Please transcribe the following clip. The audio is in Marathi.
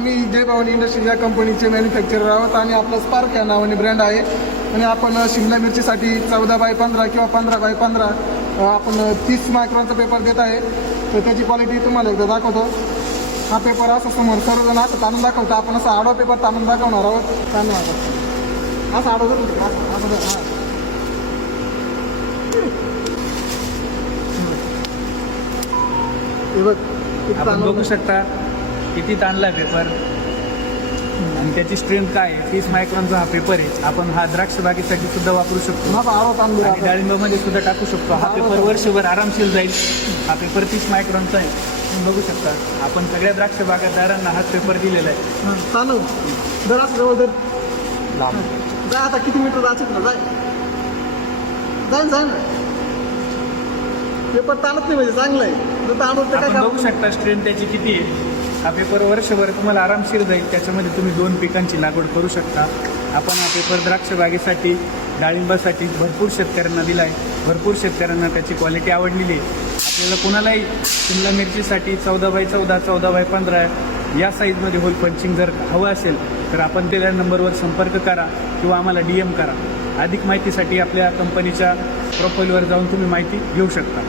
आम्ही जय भवानी इंडस्ट्रीज या कंपनीचे मॅन्युफॅक्चरर आहोत आणि आपलं स्पार्क या नावाने ब्रँड आहे आणि आपण शिमला मिरचीसाठी 14x15 किंवा 15x15 आपण 30 मायक्रॉनचा पेपर देत आहे. तर त्याची क्वालिटी तुम्हाला एकदा दाखवतो. हा पेपर असा समोर सर्वजण असं ताणून दाखवतो. आपण असा आडवा पेपर ताणून दाखवणार आहोत. ताणून असं आडवं आपण बघू शकता किती ताणला पेपर आणि त्याची स्ट्रेंथ काय आहे. 30 मायक्रॉनचा हा पेपर आहे. आपण हा द्राक्ष बागेसाठी सुद्धा वापरू शकतो आणि डाळिंबामध्ये सुद्धा टाकू शकतो. हा पेपर वर्षभर आरामशीर जाईल. हा पेपर 30 मायक्रॉनचा आहे. तुम्ही बघू शकता आपण सगळ्या द्राक्ष बागायतदारांना हाच पेपर दिलेला आहे. चालू जर असं जवळ जर लांब जा. आता किती मीटर जायचं ना जाईल पेपर ताणत नाही म्हणजे चांगलं आहे. आपण बघू शकता स्ट्रेंथ त्याची किती आहे. हा पेपर वर्षभर तुम्हाला आरामशीर जाईल. त्याच्यामध्ये तुम्ही 2 पिकांची लागवड करू शकता. आपण हा पेपर द्राक्ष बागेसाठी डाळिंबासाठी भरपूर शेतकऱ्यांना दिला आहे. भरपूर शेतकऱ्यांना त्याची क्वालिटी आवडलेली आहे. आपल्याला कोणालाही शिमला मिरचीसाठी 14x14 14x15 या साईजमध्ये होल पंचिंग जर हवं असेल तर आपण दिलेल्या नंबरवर संपर्क करा किंवा आम्हाला DM करा. अधिक माहितीसाठी आपल्या कंपनीच्या प्रोफाईलवर जाऊन तुम्ही माहिती घेऊ शकता.